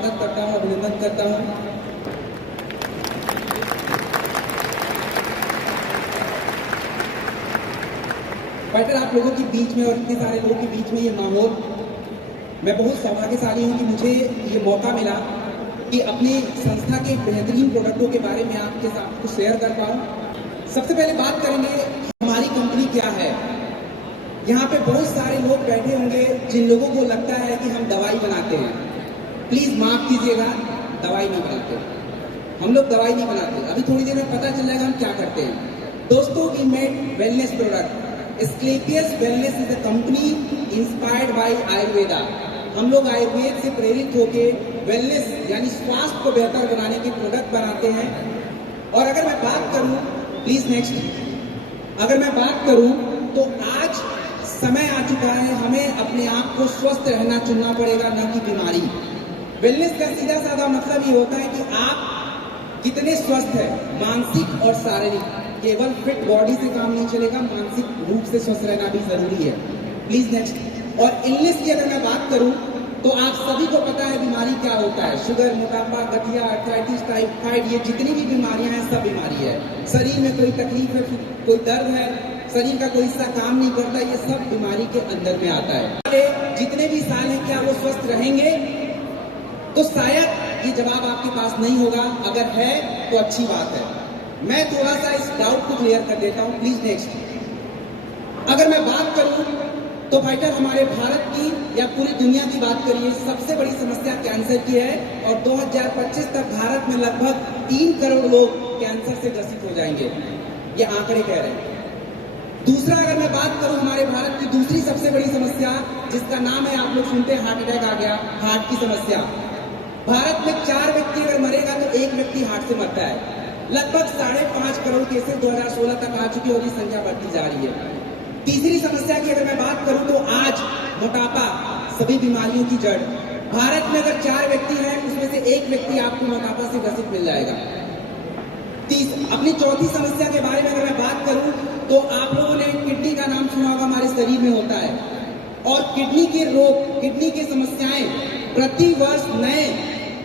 स्वागत करता हूँ, अभिनंदन करता हूँ। फाइटर, आप लोगों के बीच में और इतने सारे लोगों के बीच में ये माहौल, मैं बहुत सौभाग्यशाली हूँ कि मुझे ये मौका मिला कि अपनी संस्था के बेहतरीन प्रोडक्टों के बारे में आपके साथ कुछ शेयर कर पाऊँ। सबसे पहले बात करेंगे हमारी कंपनी क्या है। यहाँ पे बहुत सारे लोग बैठे होंगे जिन लोगों को लगता है कि हम दवाई बनाते हैं। प्लीज माफ कीजिएगा, दवाई नहीं बनाते, हम लोग दवाई नहीं बनाते। अभी थोड़ी देर में पता चल जाएगा हम क्या करते हैं। दोस्तों, we made wellness product. Asclepius wellness is a company inspired by Ayurveda. हम लोग आयुर्वेद से प्रेरित होके वेलनेस यानी स्वास्थ्य को बेहतर बनाने के प्रोडक्ट बनाते हैं। और अगर मैं बात करूं, प्लीज नेक्स्ट, अगर मैं बात करूं तो आज समय आ चुका है, हमें अपने आप को स्वस्थ रहना चुनना पड़ेगा, न कि बीमारी। वेलनेस का सीधा साधा मतलब ये होता है कि आप कितने स्वस्थ हैं, मानसिक और शारीरिक। केवल फिट बॉडी से काम नहीं चलेगा, मानसिक रूप से स्वस्थ रहना भी जरूरी है। Please next. और इलनेस की अगर मैं बात करूं तो आप सभी को पता है बीमारी क्या होता है। शुगर, मोटापा, गठिया, आर्थराइटिस, टाइफाइड, ये जितनी भी बीमारियां हैं सब बीमारी है। शरीर में कोई तकलीफ है, कोई दर्द है, शरीर का कोई हिस्सा काम नहीं करता, ये सब बीमारी के अंदर में आता है। जितने भी साल हैं क्या वो स्वस्थ रहेंगे? तो शायद ये जवाब आपके पास नहीं होगा। अगर है तो अच्छी बात है। मैं थोड़ा सा इस डाउट को क्लियर कर देता हूं। Please next. अगर मैं बात करूं तो फाइटर, हमारे भारत की या पूरी दुनिया की बात करिए, सबसे बड़ी समस्या कैंसर की है। और 2025 तक भारत में लगभग 3 करोड़ लोग कैंसर से ग्रसित हो जाएंगे, ये आंकड़े कह रहे हैं। दूसरा, अगर मैं बात करूं हमारे भारत की दूसरी सबसे बड़ी समस्या, जिसका नाम है, आप लोग सुनते हैं, हार्ट अटैक आ गया, हार्ट की समस्या। भारत में 4 व्यक्ति अगर मरेगा तो 1 व्यक्ति हार्ट से मरता है। लगभग 5.5 करोड़ केसेस 2016 तक आ चुकी है और ये संख्या बढ़ती जा रही है। तीसरी समस्या की अगर मैं बात करूं तो आज मोटापा सभी बीमारियों की जड़। भारत में अगर 4 व्यक्ति हैं उसमें से 1 व्यक्ति आपको मोटापा से ग्रसित मिल जाएगा। अपनी चौथी समस्या के बारे में अगर मैं बात करूं तो आप लोगों ने किडनी का नाम सुना होगा, हमारे शरीर में होता है। और किडनी के रोग, किडनी की समस्याएं प्रति वर्ष नए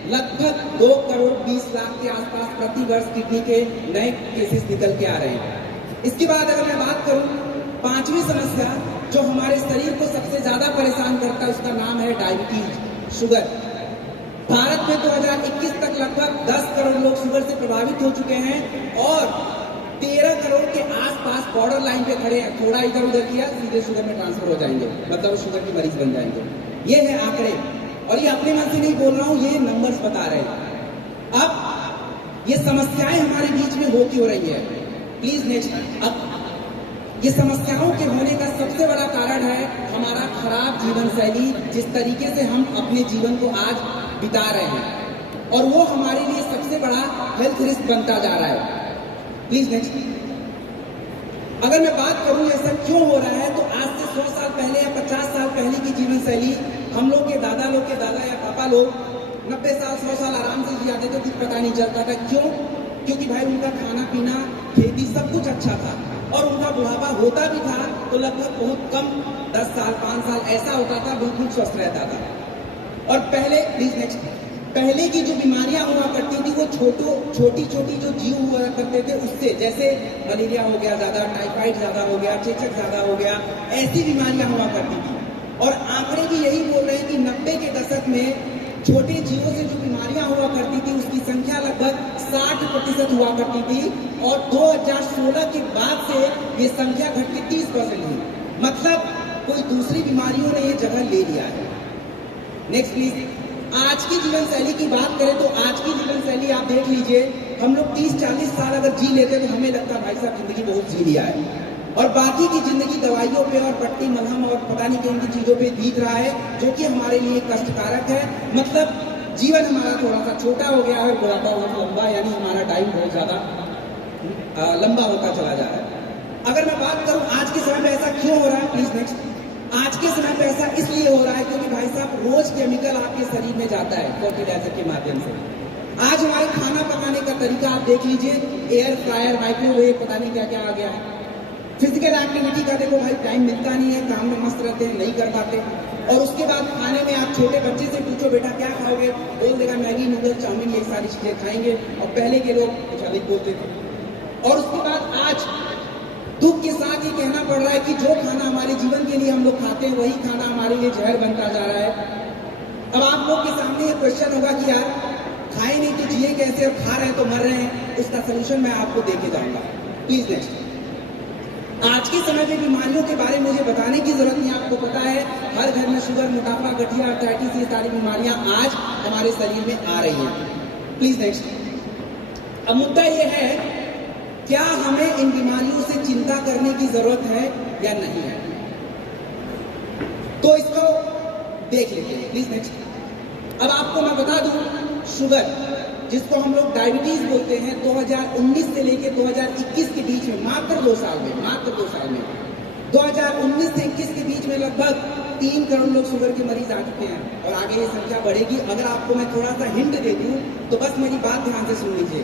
लगभग 2 करोड़ 20 लाख के आसपास प्रति वर्ष किडनी के नए केसेस निकल के आ रहे हैं। इसके बाद अगर मैं बात करूं, 5वीं समस्या जो हमारे शरीर को सबसे ज्यादा परेशान करता है उसका नाम है डायबिटीज, शुगर। भारत में 2021 तक लगभग 10 करोड़ लोग शुगर से प्रभावित हो चुके हैं और 13 करोड़ के आसपास बॉर्डर लाइन पे खड़े हैं। थोड़ा इधर उधर किया सीधे शुगर में ट्रांसफर हो जाएंगे, मतलब वो शुगर के मरीज बन जाएंगे। ये है आंकड़े, और ये अपने मन से नहीं बोल रहा हूं, ये नंबर्स बता रहे हैं। अब ये समस्याएं हमारे बीच में हो क्यों रही है? Please next. अब ये समस्याओं के होने का सबसे बड़ा कारण है हमारा खराब जीवन शैली, जिस तरीके से हम अपने जीवन को आज बिता रहे हैं, और वो हमारे लिए सबसे बड़ा हेल्थ रिस्क बनता जा रहा है। Please next. अगर मैं बात करूं ऐसा क्यों हो रहा है, तो आज से 100 साल पहले या 50 साल पहले की जीवन शैली, हम लोग के दादा या पापा लोग 90 साल 100 साल आराम से जिया देते थे, पता नहीं चलता था। क्यों? क्योंकि भाई उनका खाना पीना, खेती सब कुछ अच्छा था, और उनका बुढ़ापा होता भी था तो लगभग बहुत कम, 10 साल 5 साल ऐसा होता था, बिल्कुल स्वस्थ रहता था। और पहले, प्लीज नेक्स्ट, पहले की जो बीमारियां हुआ करती थी वो छोटी छोटी जो जीव हुआ करते थे उससे, जैसे मलेरिया हो गया ज्यादा, टाइफाइड ज्यादा हो गया, चेचक ज्यादा हो गया, ऐसी बीमारियां हुआ करती थी। और आंकड़े भी यही बोल रहे हैं कि 90 के दशक में छोटे जीवों से जो बीमारियां हुआ करती थी उसकी संख्या लगभग 60% हुआ करती थी, और 2016 के बाद से ये संख्या घट के 30% हुई। मतलब कोई दूसरी बीमारियों ने ये जगह ले लिया है। Next please. आज की जीवन शैली की बात करें तो आज की जीवन शैली आप देख लीजिए, हम लोग 30-40 साल अगर जी लेते तो हमें लगता भाई साहब जिंदगी बहुत जी लिया है, और बाकी की जिंदगी दवाइयों पे और पट्टी मलहम और पता नहीं किन चीजों पे बीत रहा है, जो कि हमारे लिए कष्टकारक है। मतलब जीवन हमारा थोड़ा सा छोटा हो गया है, बुढ़ापा बहुत लंबा, यानी हमारा टाइम बहुत ज्यादा लंबा होता चला जा रहा है। अगर मैं बात करूं आज के समय में ऐसा क्यों हो रहा है, प्लीज नेक्स्ट। आज के समय पे ऐसा इसलिए हो रहा है क्योंकि भाई साहब रोज केमिकल आपके शरीर में जाता है फर्टिलाइजर के माध्यम से। आज हमारे खाना पकाने का तरीका आप देख लीजिए, एयर फ्रायर, माइक्रोवेव, पता नहीं क्या क्या आ गया है। फिजिकल एक्टिविटी का देखो भाई, टाइम मिलता नहीं है, काम में मस्त रहते हैं, नहीं कर पाते। और उसके बाद खाने में आप छोटे बच्चे से पूछो बेटा क्या खाओगे, बोल देगा मैगी, नूडल्स, चाउमीन, ये सारी चीजें खाएंगे। और पहले के लोग कुछ अधिक बोलते थे। और उसके बाद आज दुख के साथ ये कहना पड़ रहा है कि जो खाना हमारे जीवन के लिए हम लोग खाते हैं, वही खाना हमारे लिए जहर बनता जा रहा है। अब आप लोग के सामने ये क्वेश्चन होगा कि यार खाए नहीं तो जिए कैसे, और खा रहे हैं तो मर रहे हैं। उसका सोल्यूशन मैं आपको देके जाऊंगा। Please next. आज के समय में बीमारियों के बारे में मुझे बताने की जरूरत नहीं, आपको पता है हर घर में शुगर, मोटापा, गठिया, आर्थराइटिस, ये सारी बीमारियां आज हमारे शरीर में आ रही हैं। Please next. अब मुद्दा ये है, क्या हमें इन बीमारियों से चिंता करने की जरूरत है या नहीं है? तो इसको देख लेते हैं। Please next. अब आपको मैं बता दूं, शुगर जिसको हम लोग डायबिटीज बोलते हैं, 2019 से लेकर 2021 के बीच में मात्र 2 साल में 2019 से 21 के बीच में लगभग 3 करोड़ लोग शुगर के मरीज आ चुके हैं, और आगे ये संख्या बढ़ेगी। अगर आपको मैं थोड़ा सा हिंट दे दूं तो बस मेरी बात ध्यान से सुन लीजिए।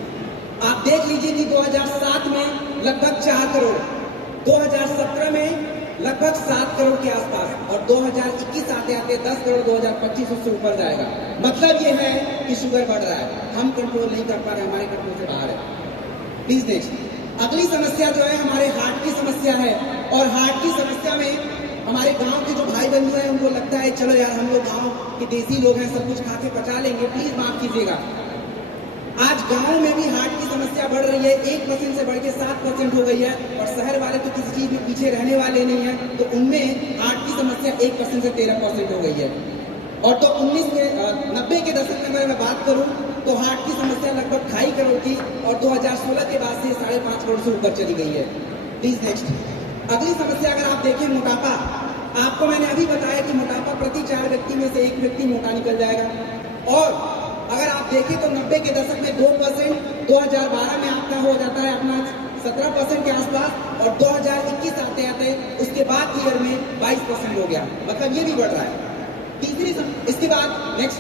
आप देख लीजिए कि 2007 में लगभग 4 करोड़, 2017 में लगभग 7 करोड़ के आसपास, और 2021 आते आते 10 करोड़, 2025 उससे ऊपर जाएगा। मतलब ये है कि शुगर बढ़ रहा है, हम कंट्रोल नहीं कर पा रहे, हमारे कंट्रोल से बाहर है। Please next. अगली समस्या जो है हमारे हार्ट की समस्या है, और हार्ट की समस्या में हमारे गांव के जो भाई बंधु हैं उनको लगता है चलो यार हम लोग गांव के देसी लोग हैं, सब कुछ खा के पचा लेंगे। प्लीज माफ कीजिएगा, आज गांव में भी हार्ट की समस्या बढ़ रही है, 1% से बढ़ के 7% हो गई है। और शहर वाले तो किसी चीज में पीछे रहने वाले नहीं है, तो उनमें हार्ट की समस्या 1% से 13% हो गई है। और तो 90 के दशक में अगर मैं बात करूं तो हार्ट की समस्या लगभग 2.5 करोड़ थी, और 2016 के बाद से 5.5 करोड़ से ऊपर चली गई है। Please next. अगली समस्या अगर आप देखें, मोटापा। आपको मैंने अभी बताया कि मोटापा प्रति 4 व्यक्ति में से 1 व्यक्ति मोटा निकल जाएगा। और अगर आप देखें तो 90 के दशक में 2%, 2012 में आपका हो जाता है अपना 17% के आसपास, और 2021 आते आते उसके बाद ईयर में 22% हो गया। मतलब ये भी बढ़ रहा है। इसके बाद नेक्स्ट,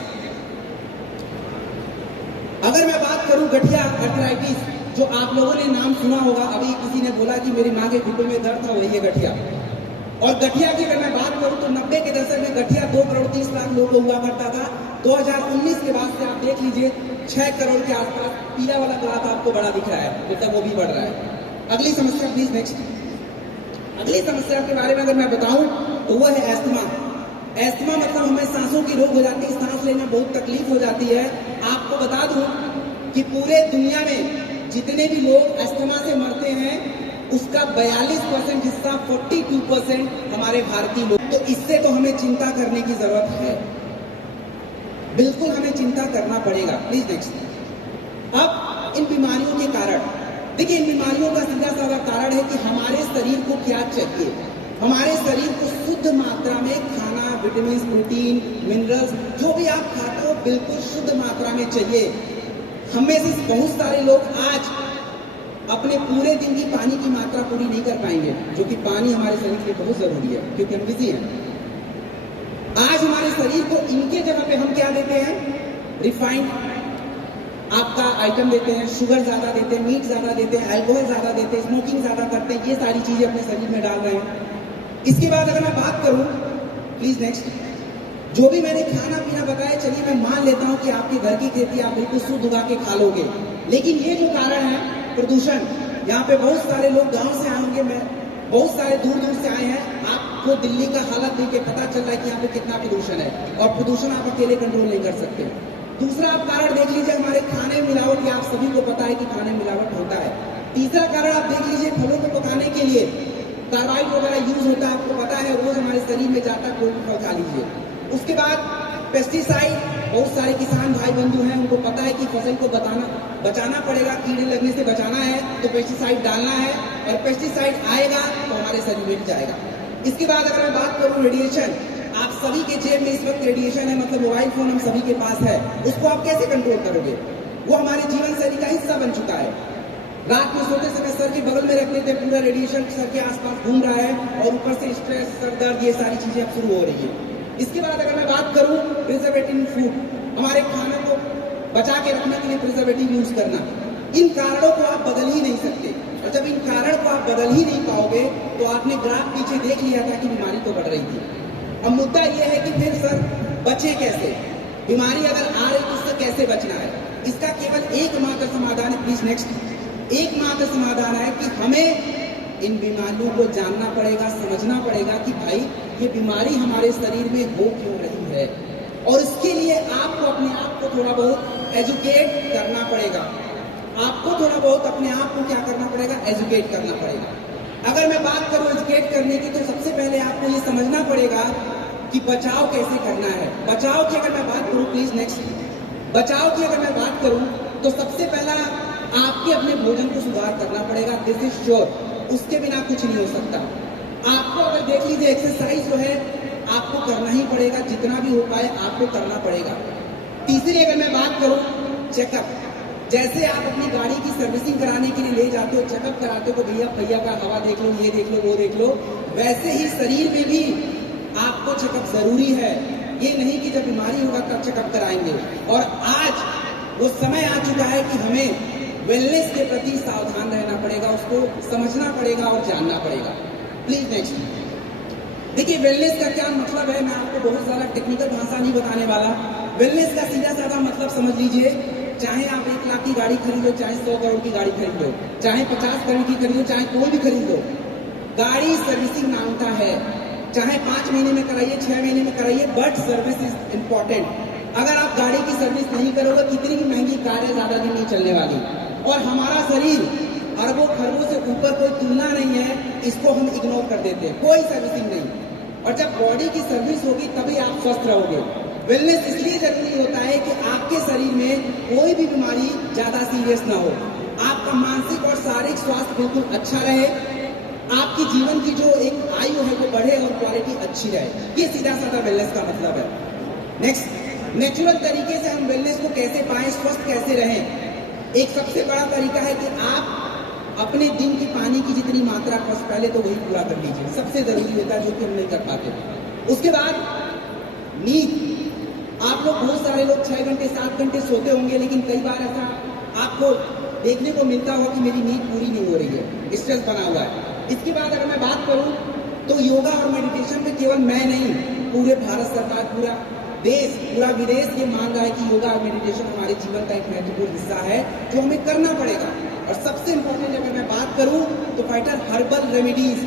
अगर मैं बात करूं गठिया, आर्थराइटिस, जो आप लोगों ने नाम सुना होगा। अभी किसी ने बोला कि मेरी माँ के घुटने में दर्द था, वही है गठिया। और गठिया की अगर मैं बात करूं तो 90 के दशक में गठिया 2 करोड़ 30 लाख लोगों को हुआ करता था। 2019 के बाद से आप देख लीजिए 6 करोड़ के आसपास, पीला वाला ग्राफ आपको बड़ा दिख रहा है, मतलब वो भी बढ़ रहा है। अगली समस्या प्लीज नेक्स्ट। अगली समस्या के बारे में अगर मैं बताऊं तो वो है एस्थमा। एस्थमा मतलब हमें सांसों की रोग हो जाती है, सांस लेने में बहुत तकलीफ हो जाती है। आपको बता दूं कि पूरे दुनिया में जितने भी लोग एस्थमा से मरते हैं उसका 42% हिस्सा, 42% हमारे भारतीय लोग। तो इससे तो हमें चिंता करने की जरूरत है, बिल्कुल हमें चिंता करना पड़ेगा। Please next. अब इन बीमारियों के कारण देखिए, इन बीमारियों का सीधा साधा कारण है कि हमारे शरीर को क्या चाहिए। हमारे शरीर को शुद्ध मात्रा में खाना, विटामिन, प्रोटीन, मिनरल्स, जो भी आप खाते हो बिल्कुल शुद्ध मात्रा में चाहिए। हमें से बहुत सारे लोग आज अपने पूरे दिन की पानी की मात्रा पूरी नहीं कर पाएंगे, जो कि पानी हमारे शरीर के लिए बहुत जरूरी है, क्योंकि हम बिजी हैं। आज हमारे शरीर को इनके जगह पे हम क्या देते हैं, रिफाइंड आपका आइटम देते हैं, शुगर ज्यादा देते हैं, मीट ज्यादा देते हैं, अल्कोहल ज्यादा देते हैं, स्मोकिंग ज्यादा करते हैं, ये सारी चीजें अपने शरीर में डाल रहे हैं। इसके बाद अगर मैं बात करूं, प्लीज नेक्स्ट, जो भी मैंने खाना पीना बताया, चलिए मैं मान लेता हूं कि आपके घर की खेती आप बिल्कुल शुद्ध उगा के खा लोगे, लेकिन ये जो कारण है प्रदूषण, यहाँ पे बहुत सारे लोग गांव से आएंगे, मैं बहुत सारे दूर दूर से आए हैं। आपको दिल्ली का हालत देख के पता चल रहा है कि यहाँ पे कितना प्रदूषण है, और प्रदूषण आप अकेले कंट्रोल नहीं कर सकते। दूसरा आप कारण देख लीजिए, हमारे खाने में मिलावट, आप सभी को पता है कि खाने में मिलावट होता है। तीसरा कारण आप देख लीजिए, फलों को पकाने के लिए कार्बाइड वगैरह यूज होता है, आपको पता है, रोज हमारे शरीर में जाता है, कोई भी फल खा लीजिए। उसके बाद पेस्टिसाइड, बहुत सारे किसान भाई बंधु हैं, उनको पता है कि फसल को बचाना पड़ेगा, कीड़े लगने से बचाना है तो पेस्टिसाइड डालना है, और पेस्टिसाइड आएगा तो हमारे शरीर में जाएगा। इसके बाद अगर मैं बात करूं रेडिएशन, आप सभी के जेब में इस वक्त रेडिएशन है, मतलब मोबाइल फोन हम सभी के पास है, उसको आप कैसे कंट्रोल करोगे? वो हमारे जीवन शैली का हिस्सा बन चुका है। रात में सोते समय सर के बगल में रख लेते, पूरा रेडिएशन सर के आसपास घूम रहा है, और ऊपर से स्ट्रेस, सर दर्द, ये सारी चीजें अब शुरू हो रही है। इसके बाद अगर मैं बात करूं प्रिजर्वेटिव फूड, हमारे खाने को बचा के रखने के लिए प्रिजर्वेटिव यूज करना, इन कारणों को आप बदल ही नहीं सकते। और जब इन कारण को आप बदल ही नहीं पाओगे तो आपने ग्राफ पीछे देख लिया था कि बीमारी तो बढ़ रही थी। अब मुद्दा यह है कि फिर सर बचे कैसे, बीमारी अगर आ रही तो उससे कैसे बचना है। इसका केवल एकमात्र समाधान है, प्लीज नेक्स्ट, एकमात्र समाधान है कि हमें इन बीमारियों को जानना पड़ेगा, समझना पड़ेगा कि भाई ये बीमारी हमारे शरीर में हो क्यों रही है, और इसके लिए आपको अपने आप को थोड़ा बहुत एजुकेट करना पड़ेगा। आपको थोड़ा बहुत अपने आप को क्या करना पड़ेगा, एजुकेट करना पड़ेगा। अगर मैं बात करूं एजुकेट करने की तो सबसे पहले आपको ये समझना पड़ेगा कि बचाव कैसे करना है। बचाव की अगर मैं बात करूं, प्लीज नेक्स्ट, बचाव की अगर मैं बात करूं तो सबसे पहला आपके अपने भोजन को सुधार करना पड़ेगा, दिस इज श्योर, उसके बिना कुछ नहीं हो सकता। आपको अगर देख लीजिए एक्सरसाइज जो है आपको करना ही पड़ेगा, जितना भी हो पाए आपको करना पड़ेगा। तीसरी अगर मैं बात करूं चेकअप, जैसे आप अपनी गाड़ी की सर्विसिंग कराने के लिए ले जाते हो, चेकअप कराते हो, भैया पहिया का हवा देख लो, ये देख लो, वो देख लो, वैसे ही शरीर में भी आपको चेकअप जरूरी है। ये नहीं कि जब बीमारी होगा तब चेकअप कराएंगे। और आज वो समय आ चुका है कि हमें वेलनेस के प्रति सावधान रहना पड़ेगा, उसको समझना पड़ेगा और जानना पड़ेगा। Please next. देखिए वेलनेस का क्या मतलब है, मैं आपको बहुत सारा टेक्निकल भाषा नहीं बताने वाला। वेलनेस का सीधा साधा मतलब समझ लीजिए, चाहे आप 1 लाख की गाड़ी खरीदो, चाहे 100 करोड़ की गाड़ी खरीदो, चाहे 50 करोड़ की खरीदो, चाहे कोई भी खरीदो, गाड़ी सर्विसिंग मांगता है। चाहे 5 महीने में कराइए, 6 महीने में कराइए, बट सर्विस इज इम्पोर्टेंट। अगर आप गाड़ी की सर्विस नहीं करोगे, कितनी भी महंगी कार है, ज्यादा दिन नहीं चलने वाली। और हमारा शरीर अरबों खरबों से ऊपर कोई तुलना नहीं है, इसको हम इग्नोर कर देते हैं, कोई सर्विसिंग नहीं। और जब बॉडी की सर्विस होगी तभी आप स्वस्थ रहोगे। वेलनेस इसलिए जरूरी होता है कि आपके शरीर में कोई भी बीमारी ज्यादा सीरियस ना हो, आपका मानसिक और शारीरिक स्वास्थ्य बिल्कुल अच्छा रहे, आपकी जीवन की जो एक आयु है वो बढ़े और क्वालिटी अच्छी रहे। ये सीधा साधा वेलनेस का मतलब है। नेक्स्ट, नेचुरल तरीके से हम वेलनेस को कैसे पाएं, स्वस्थ कैसे रहें। एक सबसे बड़ा तरीका है कि आप अपने दिन की पानी की जितनी मात्रा पहले तो वही पूरा कर लीजिए, सबसे जरूरी होता है, जो कि हम नहीं कर पाते। उसके बाद नींद, आप लोग बहुत सारे लोग 6 घंटे 7 घंटे सोते होंगे, लेकिन कई बार ऐसा आपको देखने को मिलता होगा कि मेरी नींद पूरी नहीं हो रही है, स्ट्रेस बना हुआ है। इसके बाद अगर मैं बात करूं तो योगा और मेडिटेशन में केवल मैं नहीं, पूरे भारत सरकार, पूरा देश, पूरा विदेश ये मान रहा है कि योगा और मेडिटेशन हमारे जीवन का एक महत्वपूर्ण हिस्सा है जो हमें करना पड़ेगा। और सबसे इम्पोर्टेंट अगर मैं बात करूं तो फाइटर हर्बल रेमेडीज,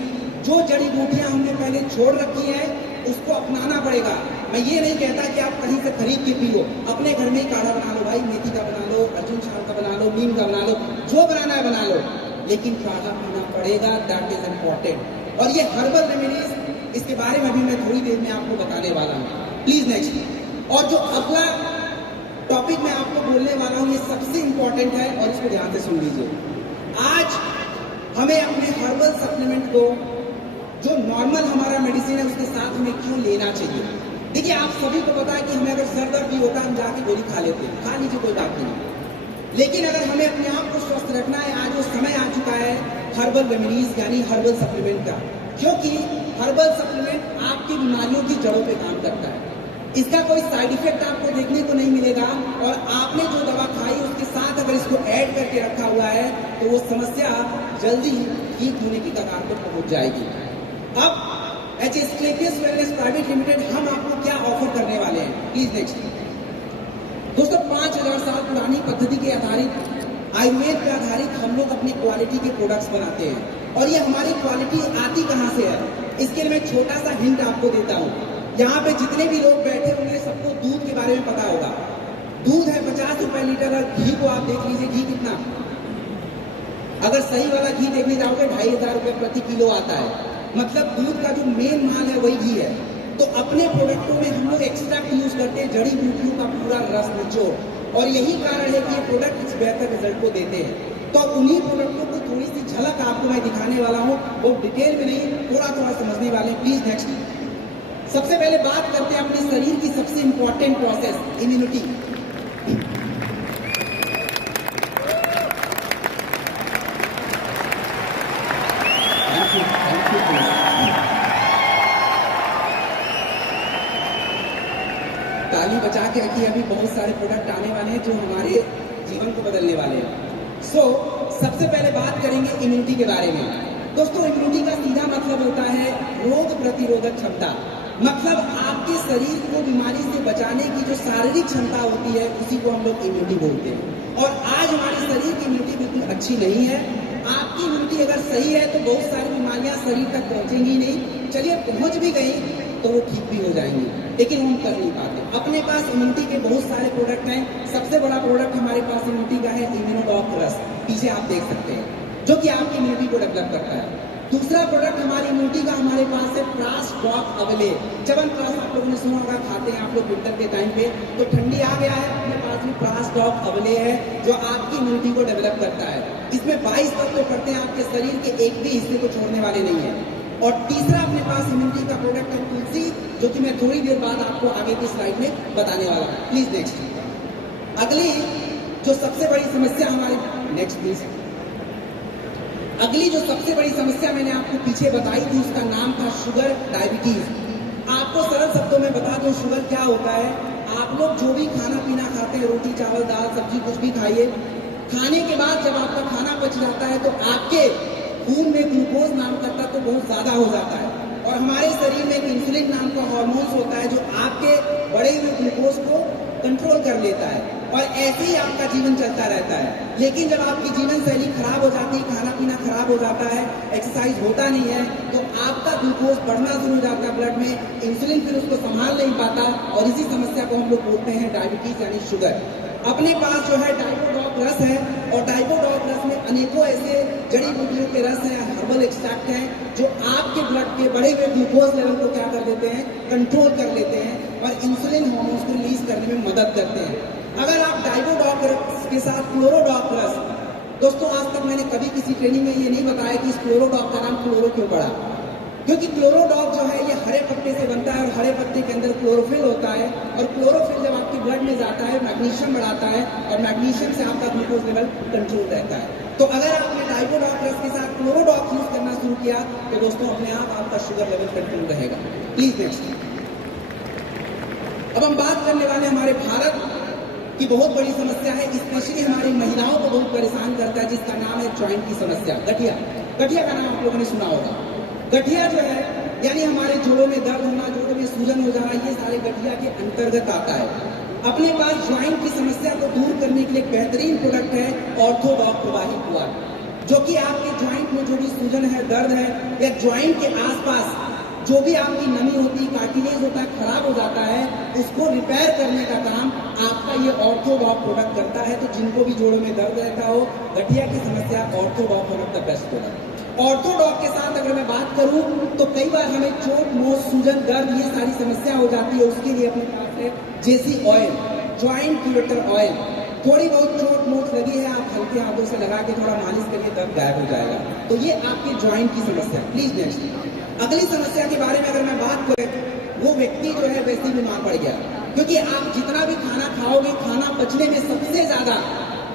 जो जड़ी बूटियां हमने पहले छोड़ रखी हैं उसको अपनाना पड़ेगा। मैं ये नहीं कहता कि आप कहीं से खरीद के पियो, अपने घर में ही काढ़ा बना लो भाई, मेथी का बना लो, अर्जुन छाल का बना लो, नीम का बना लो, जो बनाना है बना लो, लेकिन काढ़ा पीना पड़ेगा, दैट इज इम्पोर्टेंट। और ये हर्बल रेमेडीज, इसके बारे में भी मैं थोड़ी देर में आपको बताने वाला हूँ। Please next. और जो अगला टॉपिक मैं आपको बोलने वाला हूँ ये सबसे इंपॉर्टेंट है और इसको ध्यान से सुन लीजिए। आज हमें अपने हर्बल सप्लीमेंट को, जो नॉर्मल हमारा मेडिसिन है, उसके साथ हमें क्यों लेना चाहिए। देखिए आप सभी को पता है कि हमें अगर सर दर्द भी होता है हम जाके गोली खा लेते हैं, खा लीजिए कोई बात नहीं, लेकिन अगर हमें अपने आप को स्वस्थ रखना है, आज वो समय आ चुका है हर्बल रेमेडीज यानी हर्बल सप्लीमेंट का, क्योंकि हर्बल सप्लीमेंट आपकी बीमारियों की जड़ों पे काम करता है। इसका कोई साइड इफेक्ट आपको देखने को नहीं मिलेगा, और आपने जो दवा खाई उसके साथ अगर इसको ऐड करके रखा हुआ है तो वो समस्या जल्दी ठीक होने की कगार पर पहुंच जाएगी। अब एचएसक्लेपियस वेलनेस प्राइवेट लिमिटेड हम आपको क्या ऑफर करने वाले हैं, प्लीज नेक्स्ट। दोस्तों 5000 साल पुरानी पद्धति के आधारित, आयुर्वेद पे आधारित हम लोग अपनी क्वालिटी के प्रोडक्ट्स बनाते हैं, और ये हमारी क्वालिटी आती कहाँ से है, इसके लिए मैं छोटा सा हिंट आपको देता हूँ। यहाँ पे जितने भी लोग बैठे होंगे सबको दूध के बारे में पता होगा। दूध है 50 रुपए लीटर, और घी को आप देख लीजिए, घी कितना, अगर सही वाला घी देखने जाओगे 2500 रुपए प्रति किलो आता है, मतलब दूध का जो मेन माल है वही घी है। तो अपने प्रोडक्टों में हम लोग एक्सट्रैक्ट यूज करते हैं, जड़ी बूटियों का पूरा रस निचोड़, और यही कारण है कि ये प्रोडक्ट बेहतर रिजल्ट को देते हैं। तो उन्हीं प्रोडक्टों को थोड़ी सी झलक आपको मैं दिखाने वाला हूँ, वो डिटेल में नहीं, थोड़ा थोड़ा समझने वाले हैं। Please next. सबसे पहले बात करते हैं अपने शरीर की सबसे इंपॉर्टेंट प्रोसेस, इम्यूनिटी। ताली बचा के रखिए, अभी बहुत सारे प्रोडक्ट आने वाले हैं जो हमारे जीवन को बदलने वाले हैं। सो सबसे पहले बात करेंगे इम्यूनिटी के बारे में। दोस्तों, इम्यूनिटी का सीधा मतलब होता है रोग प्रतिरोधक क्षमता। मतलब आपके शरीर को बीमारी से बचाने की जो शारीरिक क्षमता होती है उसी को हम लोग इम्यूनिटी बोलते हैं। और आज हमारे शरीर की इम्यूनिटी बिल्कुल अच्छी नहीं है। आपकी इम्यूनिटी अगर सही है तो बहुत सारी बीमारियां शरीर तक पहुंचेंगी नहीं, चलिए पहुंच भी गई तो वो ठीक भी हो जाएंगी, लेकिन हम कर नहीं पाते। अपने पास इम्यूनिटी के बहुत सारे प्रोडक्ट हैं। सबसे बड़ा प्रोडक्ट हमारे पास इम्यूनिटी का है इम्यूनोडॉक प्लस, पीछे आप देख सकते हैं, जो कि आपकी इम्यूनिटी को डेवलप करता है। दूसरा प्रोडक्ट हमारी इम्यूनिटी का हमारे पास है प्रास डॉक अगले। च्यवनप्राश आप लोगों ने सुना होगा, खाते हैं आप लोग विंटर के टाइम पे, तो ठंडी आ गया है, अपने पास में प्रास डॉक अगले है जो आपकी इम्यूनिटी को डेवलप करता है। इसमें 22 तत्व पड़ते हैं, आपके शरीर के एक भी हिस्से को छोड़ने वाले नहीं है। और तीसरा अपने पास इम्यूनिटी का प्रोडक्ट है तुलसी, जो कि मैं थोड़ी देर बाद आपको आगे की स्लाइड में बताने वाला हूँ। Please next. अगली जो सबसे बड़ी समस्या हमारी, नेक्स्ट प्लीज। अगली जो सबसे बड़ी समस्या मैंने आपको पीछे बताई थी उसका नाम था शुगर डायबिटीज। आपको सरल शब्दों में बता दूं शुगर क्या होता है। आप लोग जो भी खाना पीना खाते हैं, रोटी चावल दाल सब्जी कुछ भी खाइए, खाने के बाद जब आपका खाना पच जाता है तो आपके खून में ग्लूकोज नाम का तत्व बहुत ज्यादा हो जाता है और हमारे शरीर में एक इंसुलिन नाम का हार्मोन होता है जो आपके बढ़े हुए ग्लूकोज को कंट्रोल कर लेता है और ऐसे ही आपका जीवन चलता रहता है। लेकिन जब आपकी जीवन शैली खराब हो जाती है, खाना पीना खराब हो जाता है, एक्सरसाइज होता नहीं है, तो आपका ग्लूकोज बढ़ना शुरू हो जाता है ब्लड में, इंसुलिन फिर उसको संभाल नहीं पाता और इसी समस्या को हम लोग बोलते हैं डायबिटीज यानी शुगर। अपने पास जो है डाइपोडॉक रस है और डाइपोडॉक रस में अनेकों ऐसे जड़ी बूटियों के रस हैं, हर्बल एक्सट्रैक्ट हैं जो आपके ब्लड के बढ़े हुए ग्लूकोज लेवल को क्या कर देते हैं, कंट्रोल कर लेते हैं और इंसुलिन हार्मोन्स को रिलीज करने में मदद करते हैं। अगर आप डाइपोडॉक रस के साथ क्लोरोडॉक रस, दोस्तों आज तक मैंने कभी किसी ट्रेनिंग में ये नहीं बताया कि इस क्लोरोडॉक का नाम क्लोरो क्यों पड़ा, क्योंकि क्लोरोडॉक जो है ये हरे पत्ते से बनता है और हरे पत्ते के अंदर क्लोरोफिल होता है और क्लोरोफिल जब आपके ब्लड में जाता है मैग्नीशियम बढ़ाता है और मैग्नीशियम से आपका ग्लूकोज लेवल कंट्रोल रहता है। तो अगर आपने डाइपोडॉक रस के साथ क्लोरोडॉक यूज करना शुरू किया तो दोस्तों अपने आप आपका शुगर लेवल कंट्रोल रहेगा। Please next. अब हम बात करने वाले हमारे भारत की बहुत बड़ी समस्या है, स्पेशली हमारी महिलाओं को बहुत परेशान करता है, जिसका नाम है जॉइंट की समस्या, गठिया। गठिया का नाम आप लोगों ने सुना होगा। गठिया जो है यानी हमारे जोड़ों में दर्द होना, जोड़ों में सूजन हो जाना, ये सारे गठिया के अंतर्गत आता है। अपने पास ज्वाइंट की समस्या को दूर करने के लिए एक बेहतरीन प्रोडक्ट है ऑर्थोडॉक प्रवाही कुआं, जो कि आपके ज्वाइंट में जो भी सूजन है, दर्द है या ज्वाइंट के आसपास जो भी आपकी नमी होती है, कार्टिलेज होता है, खराब हो जाता है, उसको रिपेयर करने का काम आपका ये ऑर्थोडॉक प्रोडक्ट करता है। तो जिनको भी जोड़ों में दर्द रहता हो, गठिया की समस्या, orthodox product the best product. Orthodox के साथ अगर मैं बात करूं तो कई बार हमें चोट, मोच, सूजन, दर्द ये सारी समस्या हो जाती है, उसके लिए अपने पास है जेसी ऑयल, ज्वाइंट क्यूरेटर ऑयल। थोड़ी बहुत चोट मोच लगी है, आप हल्के हाथों से लगा के थोड़ा मालिश करिए, दर्द गायब हो जाएगा। तो ये आपकी ज्वाइंट की समस्या। Please next. अगली समस्या के बारे में अगर मैं बात करें, वो व्यक्ति जो है वैसे ही बीमार पड़ गया, क्योंकि आप जितना भी खाना खाओगे, खाना पचने में सबसे ज्यादा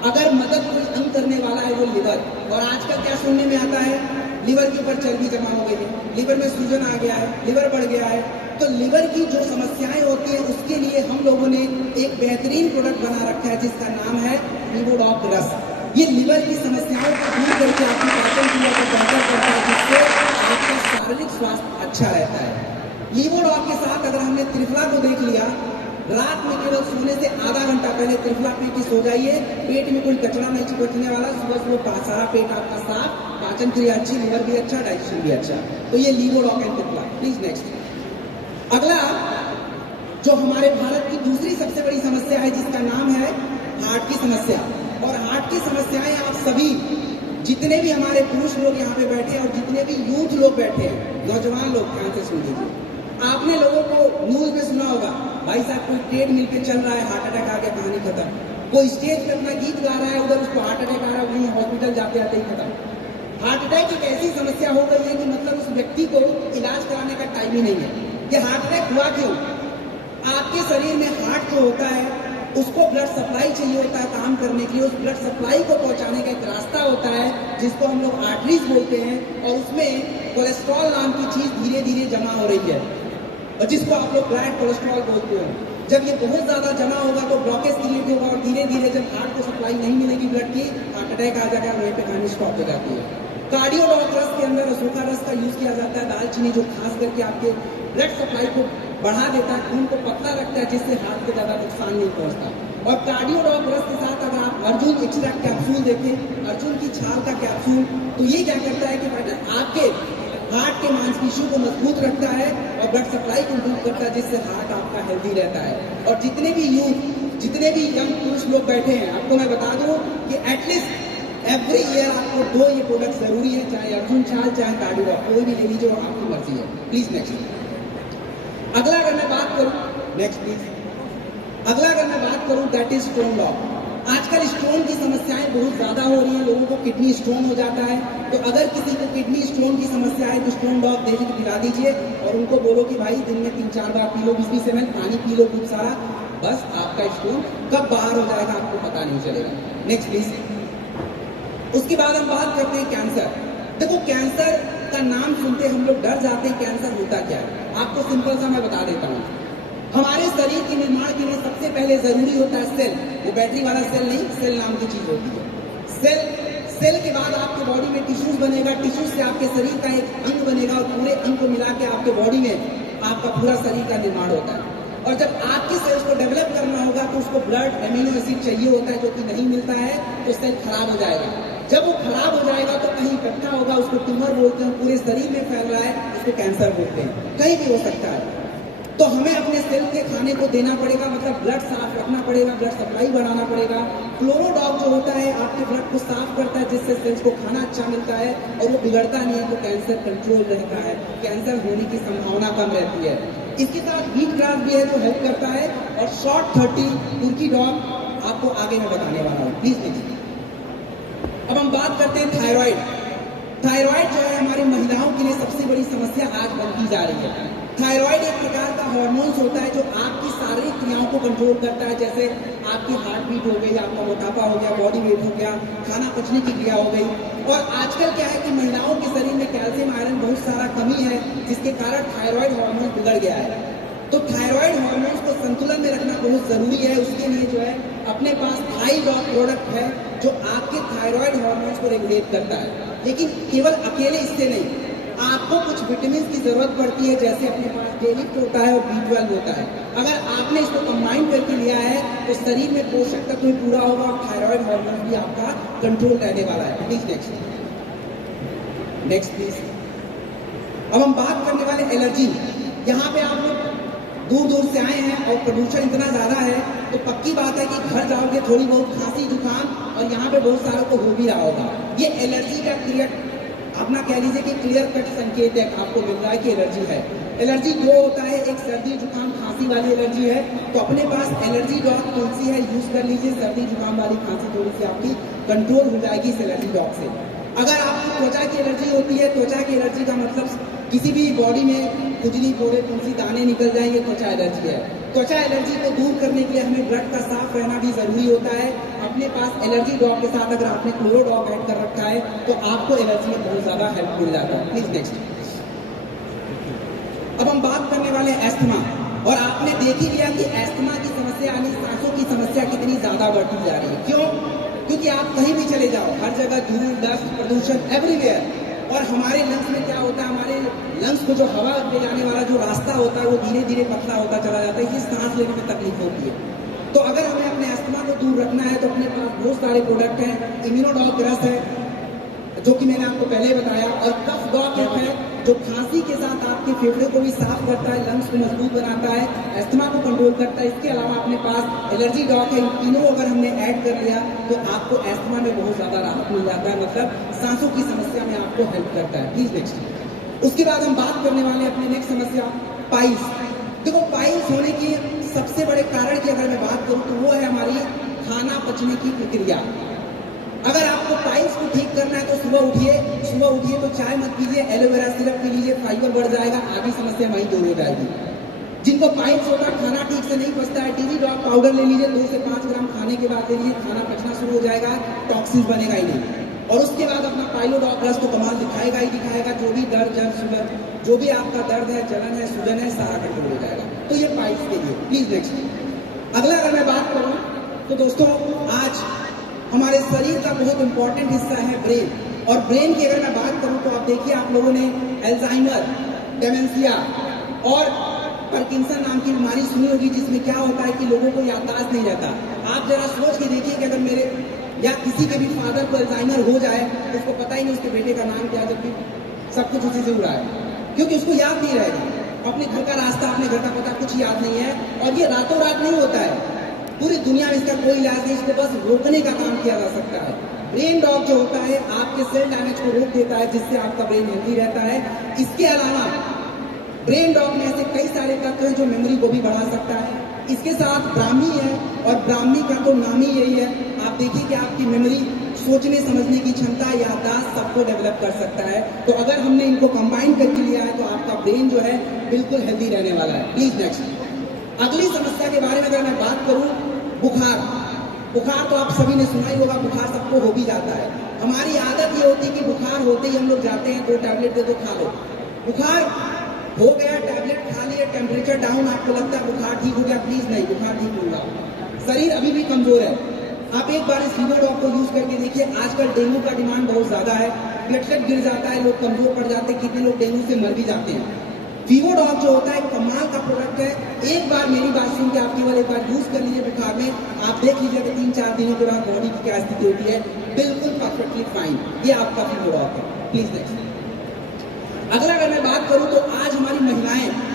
अगर मदद कोई अंग करने वाला है वो लिवर। और आजकल क्या सुनने में आता है, लिवर के ऊपर चर्बी जमा हो गई है, लिवर में सूजन आ गया है, लिवर बढ़ गया है। तो लिवर की जो समस्याएं होती है उसके लिए हम लोगों ने एक बेहतरीन प्रोडक्ट बना रखा है जिसका नाम है लीवोडॉक रस। ये लिवर की समस्याओं को दूर करके आपकी पाचन क्रिया को बेहतर करता है, जिससे आपका शारीरिक स्वास्थ्य अच्छा रहता है। लीवोडॉक के साथ अगर हमने त्रिफला को देख लिया, रात में केवल सोने से आधा घंटा पहले त्रिफला पी के सो जाइए, पेट में कोई कचरा नहीं चिपकने वाला, सुबह सुबह सारा पेट आपका साफ, पाचन क्रिया अच्छी, लिवर भी अच्छा, डाइजेशन भी अच्छा। तो ये लीवोडॉक एंड त्रिफला। Please next. अगला जो हमारे भारत की दूसरी सबसे बड़ी समस्या है जिसका नाम है हार्ट की समस्या। और हार्ट की समस्याएं आप सभी जितने भी हमारे पुरुष लोग यहाँ पे बैठे हैं और जितने भी यूथ लोग बैठे हैं, नौजवान लोग, ध्यान से सुन लीजिए। आपने लोगों को न्यूज में सुना होगा, भाई साहब कोई ट्रेड मिल के चल रहा है, हार्ट अटैक आ गया, कहानी खत्म। कोई स्टेज पे अपना गीत गा रहा है, उधर उसको हार्ट अटैक आ रहा है, वहीं हॉस्पिटल जाते आते ही खत्म। हार्ट अटैक एक ऐसी समस्या हो गई है कि मतलब उस व्यक्ति को इलाज कराने का टाइम ही नहीं है। ये हार्ट अटैक हुआ क्यों? आपके शरीर में हार्ट जो होता है उसको ब्लड सप्लाई चाहिए होता है काम करने के लिए, उस ब्लड सप्लाई को पहुंचाने का एक रास्ता होता है जिसको हम लोग आर्टरीज बोलते हैं, और उसमें कोलेस्ट्रॉल नाम की चीज धीरे धीरे जमा हो रही है और जिसको आप लोग बैड कोलेस्ट्रॉल बोलते हो। जब ये बहुत ज्यादा जमा होगा तो ब्लॉकेज क्रिएट होगा और धीरे धीरे जब हार्ट को सप्लाई नहीं मिलेगी ब्लड की, हार्ट अटैक आ जाएगा, वहीं पे कहानी स्टॉप हो जाती है। कार्डियो डॉग रस के अंदर अशोका रस का यूज किया जाता है, दालचीनी, जो खास करके आपके ब्लड सप्लाई को बढ़ा देता है, खून को पतला रखता है, जिससे हार्ट को ज्यादा नुकसान नहीं पहुंचता। और कार्डियो डॉग रस के साथ अगर आप अर्जुन एक्सट्रैक्ट कैप्सूल देखें, अर्जुन की छाल का कैप्सूल, तो ये क्या करता है कि बेटा आपके हार्ट के मांसपेशियों को मजबूत रखता है और ब्लड सप्लाई को इम्प्रूव करता है, जिससे हार्ट आपका हेल्दी रहता है। और जितने भी यूथ, जितने भी यंग पुरुष लोग बैठे हैं, आपको मैं बता दूं कि एटलीस्ट एवरी ईयर आपको 2 ये प्रोडक्ट जरूरी है, चाहे अर्जुन छाल चाहे कार्डियो डॉग, कोई भी ले लीजिए, आपकी मर्जी है। Please next. अगला अगर मैं बात करूं, नेक्स्ट प्लीज। अगला अगर मैं बात करूं, दैट इज स्टोन डॉग। आजकल स्टोन की समस्याएं बहुत ज्यादा हो रही हैं, लोगों को किडनी स्टोन हो जाता है। तो अगर किसी को किडनी स्टोन की समस्या है तो स्टोन डॉग दे पिला दीजिए और उनको बोलो कि भाई दिन में 3-4 बार पी लो, 20-20 ml पानी पी लो खूब सारा, बस आपका स्टोन कब बाहर हो जाएगा आपको पता नहीं चलेगा। Next please. उसके बाद हम बात करते हैं कैंसर। देखो, कैंसर का नाम सुनते हम लोग डर जाते हैं। कैंसर होता क्या है आपको सिंपल सा मैं बता देता हूँ। हमारे शरीर के निर्माण के लिए सबसे पहले जरूरी होता है सेल। वो बैटरी वाला सेल नहीं, सेल नाम की चीज होती है। सेल के बाद आपके बॉडी में टिश्यूज बनेगा, टिश्यूज से आपके शरीर का एक अंग बनेगा और पूरे अंग को मिला के आपके बॉडी में आपका पूरा शरीर का निर्माण होता है। और जब आपकी सेल्स को डेवलप करना होगा तो उसको ब्लड, एमिनो एसिड चाहिए होता है, जो कि नहीं मिलता है तो सेल खराब हो जाएगा। जब वो खराब हो जाएगा तो कहीं इकट्ठा होगा, उसको ट्यूमर बोलते हैं, पूरे शरीर में फैल रहा है, उसको कैंसर बोलते हैं, कहीं भी हो सकता है। तो हमें अपने सेल के खाने को देना पड़ेगा, मतलब ब्लड साफ रखना पड़ेगा, ब्लड सप्लाई बढ़ाना पड़ेगा। क्लोरोडॉग जो होता है आपके ब्लड को साफ करता है, जिससे सेल्स को खाना अच्छा मिलता है और वो बिगड़ता नहीं है, तो कैंसर कंट्रोल रहता है, कैंसर होने की संभावना कम रहती है। इसके साथ व्हीट ग्रास भी है जो हेल्प करता है। और शॉर्ट 30 तुर्की डॉग आपको आगे मैं बताने वाला हूँ। प्लीज लीजिए। अब हम बात करते हैं थायराइड। थायराइड जो है हमारी महिलाओं के लिए सबसे बड़ी समस्या आज बनती जा रही है। थायराइड एक प्रकार का हार्मोन्स होता है जो आपकी शारीरिक क्रियाओं को कंट्रोल करता है, जैसे आपकी हार्ट बीट हो गई, आपका मोटापा हो गया, बॉडी वेट हो गया, खाना पचने की क्रिया हो गई। और आजकल क्या है कि महिलाओं के शरीर में कैल्शियम, आयरन बहुत सारा कमी है, जिसके कारण थायराइड हार्मोन बिगड़ गया है। तो थायराइड हार्मोन्स को संतुलन में रखना बहुत जरूरी है। उसके लिए जो है अपने पास थाईडॉग प्रोडक्ट है जो आपके थायराइड हार्मोन्स को रेगुलेट करता है। लेकिन केवल अकेले इससे नहीं, आपको कुछ विटामिन की जरूरत पड़ती है, जैसे अपने पास डेलिक्ट होता है और B12 होता है। अगर आपने इसको कंबाइन करके लिया है तो शरीर में पोषक तत्व भी पूरा होगा और थायराइड हार्मोन भी आपका कंट्रोल रहने वाला है। Please next please. अब हम बात करने वाले एलर्जी। यहाँ पे आप लोग दूर दूर से आए हैं और प्रदूषण इतना ज्यादा है, तो पक्की बात है कि घर जाओगे थोड़ी बहुत खांसी जुकाम, और यहाँ पे बहुत सारों को हो भी रहा होगा। ये एलर्जी का क्लियर अपना कह लीजिए कि क्लियर कट संकेत है, आपको मिल रहा है कि एलर्जी है। एलर्जी दो होता है, एक सर्दी जुकाम खांसी वाली एलर्जी है, तो अपने पास एलर्जी डॉग तुलसी है, यूज कर लीजिए। सर्दी जुकाम वाली खांसी थोड़ी सी आपकी कंट्रोल हो जाएगी इस एलर्जी डॉग से। अगर आपको त्वचा की एलर्जी होती है, त्वचा की एलर्जी का मतलब किसी भी बॉडी में खुजली, फोड़े, तुलसी, दाने निकल जाएंगे, त्वचा एलर्जी है। त्वचा एलर्जी को दूर करने के लिए हमें ब्लड का साफ रहना भी जरूरी होता है। अपने पास एलर्जी डॉग के साथ अगर आपने क्लोरो डॉग ऐड कर रखा है तो आपको एलर्जी में बहुत ज्यादा हेल्प मिल जाता है। Please next. अब हम बात करने वाले एस्थमा। और आपने देख ही लिया कि एस्थमा की समस्या यानी सांसों की समस्या कितनी ज्यादा बढ़ती जा रही है। क्यों? क्योंकि आप कहीं भी चले जाओ, हर जगह धूल, डस्ट, प्रदूषण एवरीवेयर। और हमारे लंग्स में क्या होता है, हमारे लंग्स को जो हवा ले जाने वाला जो रास्ता होता है वो धीरे धीरे पतला होता चला जाता है, इससे सांस लेने में तकलीफ होती है। तो अगर हमें अपने अस्थमा को दूर रखना है तो अपने पास बहुत सारे प्रोडक्ट हैं। इम्यूनोडॉग रस है जो कि मैंने आपको पहले बताया, और कफ डॉग है जो खांसी के साथ आपके फेफड़े को भी साफ करता है, लंग्स को मजबूत बनाता है, अस्थमा को कंट्रोल करता है। इसके अलावा अपने पास एलर्जी डॉग है। इन तीनों अगर हमने ऐड कर लिया तो आपको अस्थमा में बहुत ज्यादा राहत मिल जाता है, मतलब सांसों की समस्या में आपको हेल्प करता है। Please next. उसके बाद हम बात करने वाले अपनी नेक्स्ट समस्या पाइल्स। देखो, पाइल्स होने की सबसे बड़े कारण की अगर मैं बात करूं तो वो है हमारी खाना पचने की प्रक्रिया। अगर आपको पाइल्स को ठीक करना है तो सुबह उठिए तो चाय मत पीजिए, एलोवेरा सिरप पी लीजिए, फाइबर बढ़ जाएगा, आधी समस्या वहीं दूर हो जाएगी। जिनको पाइल्स होता है, खाना ठीक से नहीं पचता है, टीजी डॉग पाउडर ले लीजिए, 2 से 5 ग्राम खाने के बाद ले लीजिए, खाना पचना शुरू हो जाएगा, टॉक्सिन बनेगा ही नहीं। और उसके बाद अपना पाइलोडॉग प्लस तो कमाल दिखाएगा ही दिखाएगा। जो भी दर्द, जर्द, शुगर, जो भी आपका दर्द है, जलन है, सूजन है, सारा कंट्रोल हो जाएगा। तो ये पाइल्स के लिए। Please next. अगला अगर मैं बात करूं तो दोस्तों आज हमारे शरीर का बहुत इंपॉर्टेंट हिस्सा है ब्रेन। और ब्रेन की अगर मैं बात करूं तो आप देखिए, आप लोगों ने अल्जाइमर, डेमेंशिया और पार्किंसन नाम की बीमारी सुनी होगी, जिसमें क्या होता है कि लोगों को याददाश्त नहीं रहता। आप जरा सोच के देखिए कि अगर मेरे या किसी के भी फादर को अल्जाइमर हो जाए तो उसको पता ही नहीं उसके बेटे का नाम क्या, जबकि सब कुछ उसी से हुआ है, क्योंकि उसको याद नहीं रहेगा। अपने घर का रास्ता, अपने घर का पता कुछ याद नहीं है। और ये रातों रात नहीं होता है, पूरी दुनिया में इसका कोई इलाज नहीं, इसको बस रोकने का काम किया जा सकता है। ब्रेन डॉग जो होता है आपके सेल डैमेज को रोक देता है, जिससे आपका ब्रेन हेल्दी रहता है। इसके अलावा ब्रेन डॉग में ऐसे कई सारे तत्व हैं जो मेमोरी को भी बढ़ा सकता है। इसके साथ ब्राह्मी है, और ब्राह्मी का तो नाम ही यही है। आप देखिए कि आपकी मेमोरी, सोचने समझने की क्षमता, याददाश्त सबको डेवलप कर सकता है। तो अगर हमने इनको कंबाइन करके लिया है तो आपका ब्रेन जो है बिल्कुल हेल्दी रहने वाला है। Please next. अगली समस्या के बारे में अगर मैं बात करूं, बुखार। बुखार तो आप सभी ने सुना ही होगा, बुखार सबको हो भी जाता है। हमारी आदत ये होती है कि बुखार होते ही हम लोग जाते हैं, 2 टैबलेट दे दो, खा लो। बुखार हो गया, टैबलेट खा लिए, टेम्परेचर डाउन, आपको लगता है बुखार ठीक हो गया। प्लीज नहीं, बुखार ठीक होगा, शरीर अभी भी कमजोर है। आप एक बार इस फीवर डॉग को यूज करके देखिए। आजकल डेंगू का डिमांड बहुत ज्यादा है, प्लेटलेट गिर जाता है, लोग कमजोर पड़ जाते हैं, कितने लोग डेंगू से मर भी जाते हैं। फीवर डॉग जो होता है कमाल का प्रोडक्ट है। एक बार मेरी बात सुन के आप केवल एक बार यूज कर लीजिए बुखार में, आप देख लीजिए कि 3-4 दिनों के बाद बॉडी की क्या स्थिति होती है, बिल्कुल परफेक्टली फाइन। ये आपका फीवर डॉग है। Please next. अगला अगर मैं बात करूं तो आज हमारी महिलाएं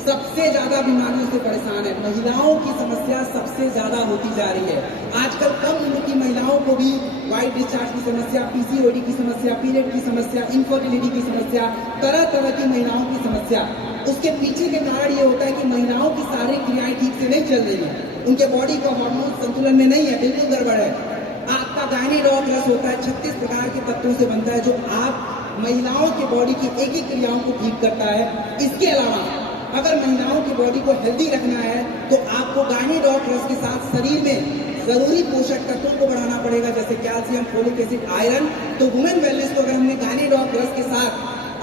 सबसे ज्यादा बीमारियों से परेशान है। महिलाओं की समस्या सबसे ज्यादा होती जा रही है। आजकल कम उम्र की महिलाओं को भी वाइट डिस्चार्ज की समस्या, पीसीओडी की समस्या, पीरियड की समस्या, इनफर्टिलिटी की समस्या, तरह तरह की महिलाओं की समस्या। उसके पीछे के कारण ये होता है कि महिलाओं की शारीरिक क्रियाएं ठीक से नहीं चल रही है, उनके बॉडी का हार्मोन संतुलन में नहीं है, बिल्कुल गड़बड़ है। आपका गायनेडॉग रस होता है, 36 प्रकार के तत्वों से बनता है, जो आप महिलाओं के बॉडी की एक ही क्रियाओं को ठीक करता है। इसके अलावा अगर महिलाओं की बॉडी को हेल्दी रखना है तो आपको गायनेडॉग रस के साथ शरीर में जरूरी पोषक तत्वों को बढ़ाना पड़ेगा, जैसे कैल्शियम, फोलिक एसिड, आयरन। तो वुमेन वेलनेस को अगर हमने गायनेडॉग रस के साथ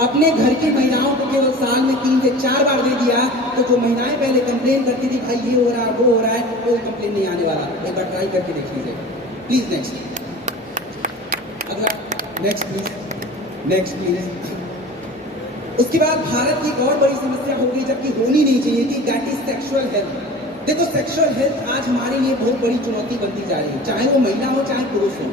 अपने घर की महिलाओं को केवल साल में 3 से 4 बार दे दिया, तो जो महिलाएं पहले कंप्लेन करती थी भाई ये हो रहा है वो हो रहा है, कोई कंप्लेन नहीं आने वाला। एक बार ट्राई करके देख लीजिए। Please next. अगला नेक्स्ट प्लीज, नेक्स्ट प्लीज। उसके बाद भारत की एक और बड़ी समस्या हो गई, जबकि होनी नहीं चाहिए थी, दैट इज सेक्सुअल हेल्थ। देखो, सेक्सुअल हेल्थ आज हमारे लिए बहुत बड़ी चुनौती बनती जा रही है, चाहे वो महिला हो चाहे पुरुष हो।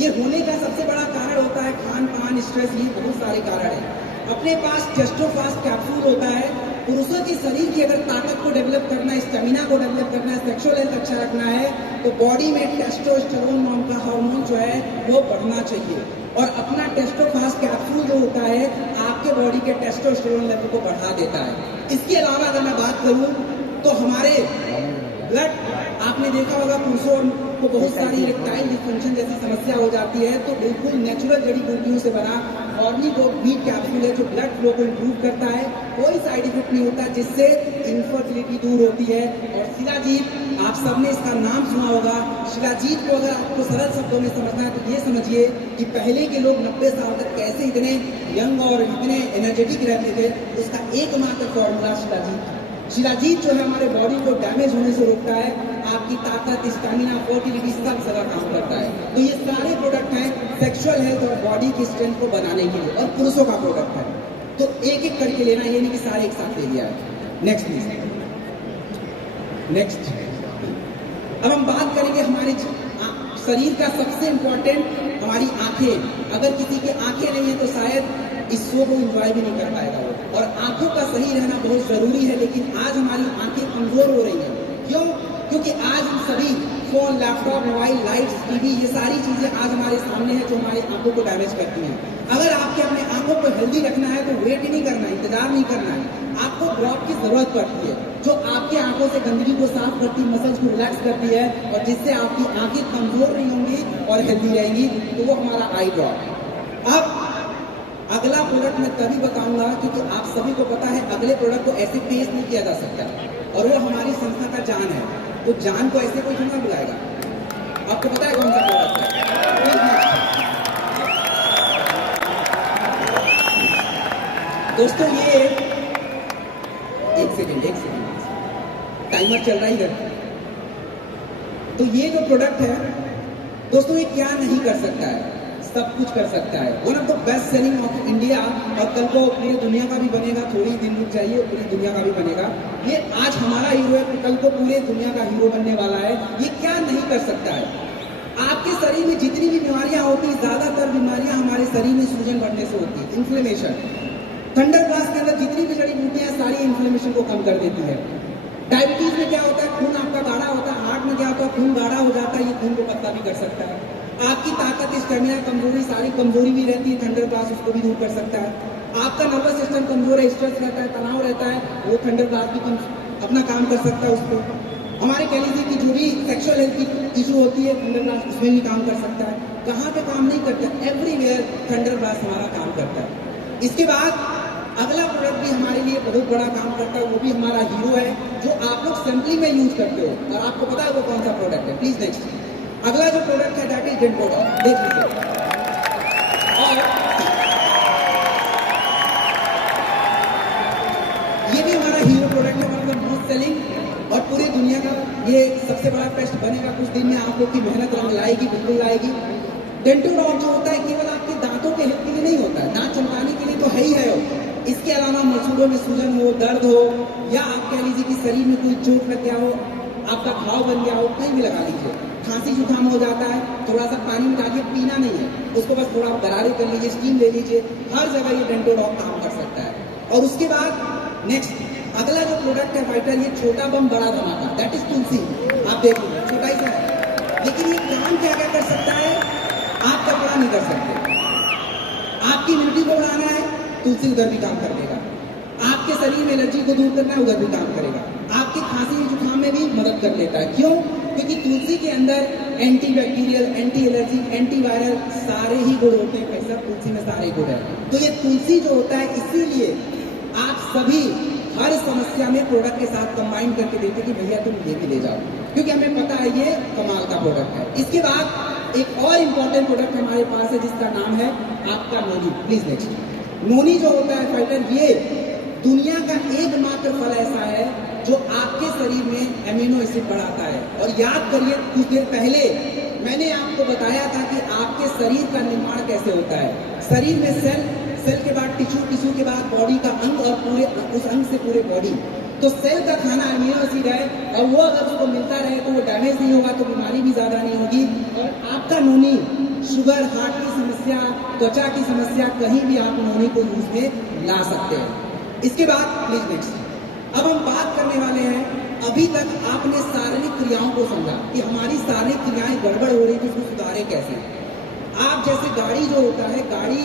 ये होने का सबसे बड़ा कारण होता है खान पान, स्ट्रेस, ये बहुत सारे कारण है। अपने पास टेस्टोफास्ट कैप्सूल होता है। पुरुषों के शरीर की अगर ताकत को डेवलप करना है, स्टेमिना को डेवलप करना है, सेक्सुअल हेल्थ अच्छा रखना है, तो बॉडी में टेस्टोस्टेरोन नाम का हार्मोन जो है वो बढ़ना चाहिए। और अपना टेस्टोफास्ट कैप्सूल जो होता है आपके बॉडी के टेस्टोस्टेरोन लेवल को बढ़ा देता है। इसके अलावा अगर मैं बात करूं तो हमारे ब्लड, आपने देखा होगा पुरुषों को बहुत सारी इरेक्टाइल डिस्फंक्शन जैसी समस्या हो जाती है, तो बिल्कुल नेचुरल जड़ी बूटियों से बना ऑर्निडोग कैप्सूल है जो ब्लड फ्लो को इम्प्रूव करता है, कोई साइड इफेक्ट नहीं होता, जिससे इनफर्टिलिटी दूर होती है। और शिलाजीत, आप सबने इसका नाम सुना होगा। शिलाजीत को अगर आपको सरल शब्दों में समझना है तो ये समझिए कि पहले के लोग 90 साल तक कैसे इतने यंग और इतने एनर्जेटिक रहते थे, उसका एकमात्र फॉर्मूला शिलाजीत। शिलाजीत जो है हमारे बॉडी को डैमेज होने से रोकता है, आपकी ताकत, स्टैमिना, फर्टिलिटी सब जगह काम करता है। तो ये सारे प्रोडक्ट हैं सेक्सुअल हेल्थ और बॉडी की स्ट्रेंथ को बनाने के लिए, और पुरुषों का प्रोडक्ट है। तो एक एक करके लेना, ये नहीं कि सारे एक साथ ले लिया है। Next please, next. अब हम बात करेंगे हमारे शरीर का सबसे इंपॉर्टेंट, हमारी आंखें। अगर किसी की आंखें नहीं है तो शायद इस शो को एंजॉय भी नहीं कर पाएगा वो। और आंखों का सही रहना बहुत जरूरी है, लेकिन आज हमारी आंखें कमजोर हो रही हैं। क्यों? क्योंकि आज हम सभी phone, laptop, mobile, lights, TV, ये सारी चीजें आज हमारे सामने हैं जो हमारी आंखों को डैमेज करती हैं। अगर आपके अपने आंखों को हेल्दी रखना है तो वेट ही नहीं करना है, इंतजार नहीं करना है, आपको ड्रॉप की जरूरत पड़ती है जो आपके आंखों से गंदगी को साफ करती है, मसल्स को रिलैक्स करती है, और जिससे आपकी आंखें कमजोर नहीं होंगी और हेल्दी रहेंगी, तो वो हमारा आई ड्रॉप। अब अगला प्रोडक्ट मैं तभी बताऊंगा क्योंकि आप सभी को पता है अगले प्रोडक्ट को ऐसे पेश नहीं किया जा सकता, और वो हमारी संस्था का जान है। तो जान को ऐसे कोई क्यों बुलाएगा? आपको पता है कौन सा प्रोडक्ट है? दोस्तों ये एक सेकेंड टाइमर चल रहा है इधर। तो ये जो प्रोडक्ट है दोस्तों ये क्या नहीं कर सकता है, सब कुछ कर सकता है। One of the best selling of India, और कल को पूरी दुनिया का भी बनेगा, थोड़ी दिन रुक जाइए, पूरी दुनिया का भी बनेगा। ये आज हमारा हीरो है, कल को पूरे दुनिया का हीरो बनने वाला है। ये क्या नहीं कर सकता है। आपके शरीर में जितनी भी बीमारियां होती हैं, ज्यादातर बीमारियां हमारे शरीर में सूजन बढ़ने से होती है, इन्फ्लेमेशन। थंडर ग्लास के अंदर जितनी भी जड़ी बूटियां सारी इन्फ्लेमेशन को कम कर देती है। डायबिटीज में क्या होता है, खून आपका गाढ़ा होता है। हार्ट में क्या होता है, खून गाढ़ा हो जाता है, ये खून को पतला भी कर सकता है। आपकी ताकत, स्टेमिना, कमजोरी, सारी कमजोरी भी रहती है, थंडर ग्लास उसको भी दूर कर सकता है। आपका नर्वस सिस्टम कमजोर है, स्ट्रेस रहता है, तनाव रहता है, वो थंडर ग्लास भी अपना काम कर सकता है उसको। हमारे कह लीजिए कि जो भी सेक्सुअल हेल्थ की इशू होती है, थंडर ग्लास उसमें भी काम कर सकता है। कहाँ पे काम नहीं करता, एवरीवेयर थंडर ग्लास हमारा काम करता है। इसके बाद अगला प्रोडक्ट भी हमारे लिए बहुत बड़ा काम करता है, वो भी हमारा हीरो है, जो आप लोग सिंपली में यूज करते हो और आपको पता है वो कौन सा प्रोडक्ट है। प्लीज नेक्स्ट, अगला जो प्रोडक्ट है दैट इज डेंटोडॉक, देख लीजिए। और ये भी हमारा हीरो प्रोडक्ट है, मतलब मोस्ट सेलिंग, और पूरी दुनिया का ये सबसे बड़ा पेस्ट बनेगा। कुछ दिन में आप लोग की मेहनत रंग लाएगी, बिल्कुल लाएगी। डेंटोडॉक जो होता है केवल आपके दांतों के हित के लिए नहीं होता है, दांत चमकाने के लिए तो है ही है। इसके अलावा मसूड़ों में सूजन हो, दर्द हो, या आप कह लीजिए कि शरीर में कोई चोट लग गया हो, आपका घाव बन गया हो, कहीं भी लगा लीजिए। खांसी जुकाम हो जाता है, थोड़ा सा पानी में डालिए, पीना नहीं है उसको, बस थोड़ा गरारे कर लीजिए, स्टीम ले लीजिए, हर जगह ये डेंटोडॉक काम कर सकता है। और उसके बाद नेक्स्ट अगला जो प्रोडक्ट है फाइटर, ये छोटा बम बड़ा धमाका, दैट इज तुलसी। आप देख लीजिए, छोटा ही सा है, लेकिन ये काम क्या क्या कर सकता है, आप कपड़ा नहीं कर सकते। आपकी इम्यूनिटी को बढ़ाना है, तुलसी उधर भी काम कर देगा। आपके शरीर में एलर्जी को दूर करना है, उधर भी काम करेगा। आपके खांसी जुकाम में भी मदद कर लेता है। क्यों? क्योंकि तुलसी के अंदर anti bacterial, anti allergy, anti viral सारे ही गुण होते हैं। कैसा? तुलसी में सारे गुण है। तो ये तुलसी जो होता है, इसीलिए आप सभी हर समस्या में प्रोडक्ट के साथ कंबाइन करके देते कि भैया तुम ये भी ले जाओ, क्योंकि हमें पता है ये कमाल का प्रोडक्ट है। इसके बाद एक और इम्पोर्टेंट प्रोडक्ट हमारे पास है जिसका नाम है आपका नोनी। Please next. नोनी जो होता है फाइटर, ये दुनिया का एकमात्र फल ऐसा है जो आपके शरीर में एमिनो एसिड बढ़ाता है। और याद करिए, कुछ देर पहले मैंने आपको बताया था कि आपके शरीर का निर्माण कैसे होता है। शरीर में सेल, सेल के बाद टिश्यू, टिश्यू के बाद बॉडी का अंग, और पूरे उस अंग से पूरे बॉडी। तो सेल का खाना एमिनो एसिड है, और वो अगर उसको मिलता रहे तो वो डैमेज नहीं होगा, तो बीमारी भी ज्यादा नहीं होगी। और आपका नोनी शुगर, हार्ट की समस्या, त्वचा की समस्या, कहीं भी आप नोनी को यूज में ला सकते हैं। इसके बाद प्लीज नेक्स्ट, अब हम बात करने वाले हैं, अभी तक आपने शारीरिक क्रियाओं को समझा कि हमारी शारीरिक क्रियाएं गड़बड़ हो रही थी, उसको सुधारे कैसे। आप जैसे गाड़ी जो होता है, गाड़ी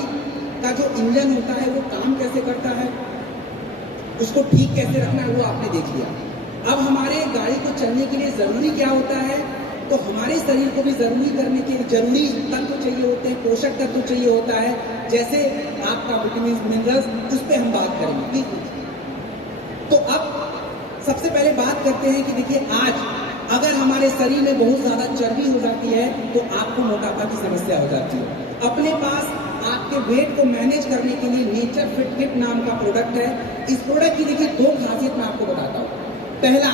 का जो इंजन होता है वो काम कैसे करता है, उसको ठीक कैसे रखना है, वो आपने देख लिया। अब हमारे गाड़ी को चलने के लिए जरूरी क्या होता है, तो हमारे शरीर को भी जरूरी करने के लिए जरूरी तत्व चाहिए होते हैं, पोषक तत्व चाहिए होता है, जैसे आपका विटामिन, मिनरल्स, उस पर हम बात करेंगे। तो अब सबसे पहले बात करते हैं कि देखिए, आज अगर हमारे शरीर में बहुत ज्यादा चर्बी हो जाती है तो आपको मोटापा की समस्या हो जाती है। अपने पास आपके वेट को मैनेज करने के लिए नेचर फिट किट नाम का प्रोडक्ट है। इस प्रोडक्ट की देखिए दो खासियत मैं आपको बताता हूँ। पहला,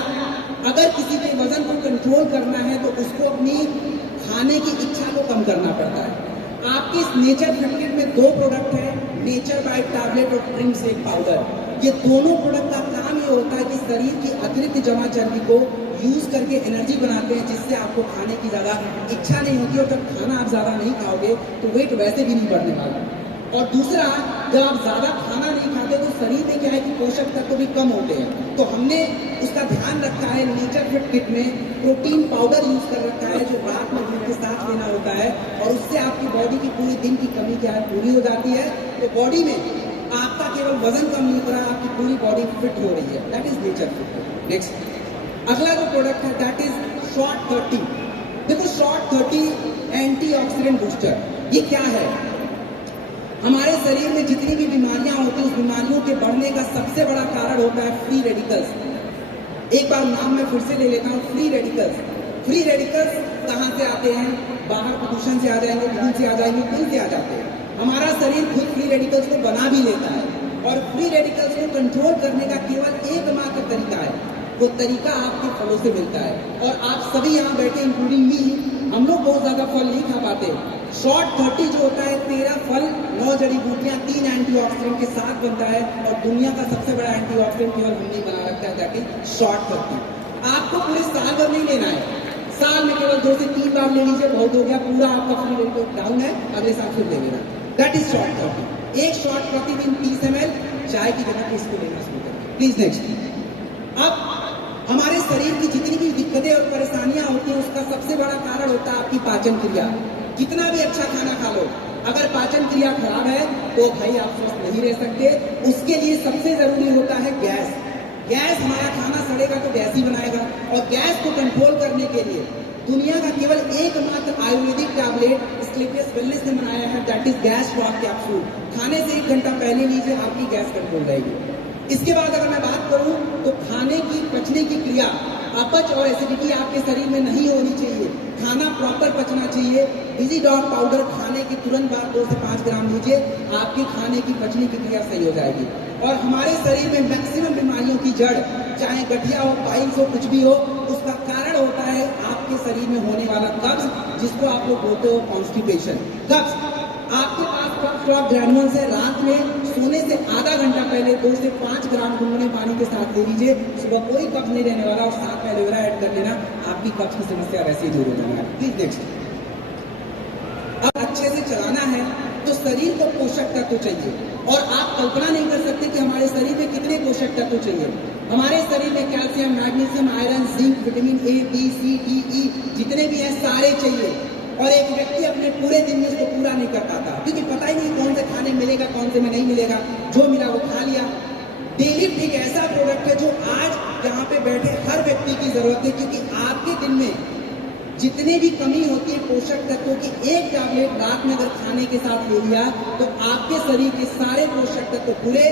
अगर किसी के वजन को कंट्रोल करना है तो उसको अपनी खाने की इच्छा को कम करना पड़ता है। आपके इस नेचर फिट किट में दो प्रोडक्ट है, नेचर बाय टैबलेट और ड्रिंक शेक पाउडर। ये दोनों प्रोडक्ट का काम ये होता है कि शरीर की अतिरिक्त जमा चर्बी को यूज करके एनर्जी बनाते हैं, जिससे आपको खाने की ज्यादा इच्छा नहीं होती, और जब खाना आप ज्यादा नहीं खाओगे तो वेट वैसे भी नहीं बढ़ने वाला। और दूसरा, जब आप ज्यादा खाना नहीं खाते तो शरीर में क्या है कि पोषक तत्व भी कम होते हैं। तो हमने उसका ध्यान रखा है, नेचर फिट किट में प्रोटीन पाउडर यूज कर रखा है, जो रात में दूध के साथ लेना होता है, और उससे आपकी बॉडी की पूरी दिन की कमी क्या है, पूरी हो जाती है। तो बॉडी में आपका केवल वजन कम नहीं हो रहा, आपकी पूरी बॉडी फिट हो रही है। That is nature fit. Next, अगला जो प्रोडक्ट है दैट इज शॉर्ट 30। देखो, शॉर्ट 30 एंटीऑक्सीडेंट बूस्टर, ये क्या है? हमारे शरीर में जितनी भी बीमारियां होती हैं, उस बीमारियों के बढ़ने का सबसे बड़ा कारण होता है फ्री रेडिकल्स। एक बार नाम मैं फिर से ले लेता हूँ, फ्री रेडिकल्स। फ्री रेडिकल्स कहाँ से आते हैं? बाहर प्रदूषण से आ जाएंगे, धूल से आ जाएंगे, कहीं से आ जाते हैं। हमारा शरीर खुद फ्री रेडिकल्स को बना भी लेता है, और फ्री रेडिकल्स को कंट्रोल करने का केवल एकमात्र तरीका है, वो तरीका आपके फलों से मिलता है। और आप सभी यहाँ बैठे इंक्लूडिंग मी हम लोग बहुत ज्यादा फल नहीं खा पाते। शॉर्ट 30 जो होता है 13 फल 9 जड़ी बूटियां 3 एंटीऑक्सीडेंट के साथ बनता है, और दुनिया का सबसे बड़ा एंटीऑक्सीडेंट केवल हमने बना रखा है, ताकि शॉर्ट 30। आपको पूरे साल भर नहीं लेना है, साल में केवल 2 से 3 बार ले लीजिए, बहुत हो गया। पूरा आपका फ्री रेट डाउन है, अगले साल फिर ले लेना। That is short 30। एक शॉर्ट प्रतिदिन 30 ml चाय की जगह इसको लेना शुरू करें प्लीज। नेक्स्ट, अब हमारे शरीर की जितनी भी दिक्कतें और परेशानियां होती हैं, उसका सबसे बड़ा कारण होता है आपकी पाचन क्रिया। कितना भी अच्छा खाना खा लो, अगर पाचन क्रिया खराब है तो भाई आप स्वस्थ नहीं रह सकते। उसके लिए सबसे जरूरी होता है गैस। गैस, हमारा खाना सड़ेगा तो गैस ही बनाएगा, और गैस को कंट्रोल करने के लिए दुनिया का केवल एकमात्र आयुर्वेदिक टैबलेट स्लीपियस वेलनेस ने बनाया है, that is gas swab capsule. खाने से 1 घंटा पहले लीजिए, आपकी गैस कंट्रोल रहेगी। इसके बाद अगर मैं बात करूं तो खाने की पचने की क्रिया, अपच और एसिडिटी आपके शरीर में नहीं होनी चाहिए। खाना प्रॉपर पचना चाहिए। विजिडॉग पाउडर खाने के तुरंत बाद 2 से 5 ग्राम लीजिए, आपकी खाने की पचने की क्रिया सही हो जाएगी। और हमारे शरीर में मैक्सिमम बीमारियों की जड़, चाहे गठिया हो, पाइल्स हो, कुछ भी हो, उसका कारण होता है आपके शरीर में होने वाला कब्ज, जिसको आप लोग बोलते हो कॉन्स्टिपेशन। कब्ज आपके पास कब्ज ग्रैनुअल्स है, रात में सोने से आधा घंटा पहले 2 से 5 ग्राम गुनगुने पानी के साथ ले लीजिए। सुबह कोई कब्ज नहीं रहने वाला, और साथ में एलोवेरा ऐड कर लेना, आपकी कब्ज की समस्या वैसे ही दूर हो जाना है। प्लीज नेक्स्ट, अब अच्छे से चलाना है तो शरीर को पोषक तत्व चाहिए, और आप कल्पना नहीं कर सकते कि हमारे शरीर में कितने पोषक तत्व चाहिए। हमारे शरीर में calcium, magnesium, iron, zinc, vitamin A, B, C, D, E जितने भी हैं सारे चाहिए। और एक व्यक्ति अपने पूरे दिन में इसको पूरा नहीं कर पाता, क्योंकि पता ही नहीं कौन से खाने मिलेगा, कौन से में नहीं मिलेगा। जो मिला वो खा लिया। डेली एक ऐसा प्रोडक्ट है जो आज यहाँ पे बैठे हर व्यक्ति की जरूरत है, क्योंकि आपके दिन में जितने भी कमी होती है पोषक तत्वों की, एक टैबलेट रात में अगर खाने के साथ ले लिया तो आपके शरीर के सारे पोषक तत्व पूरे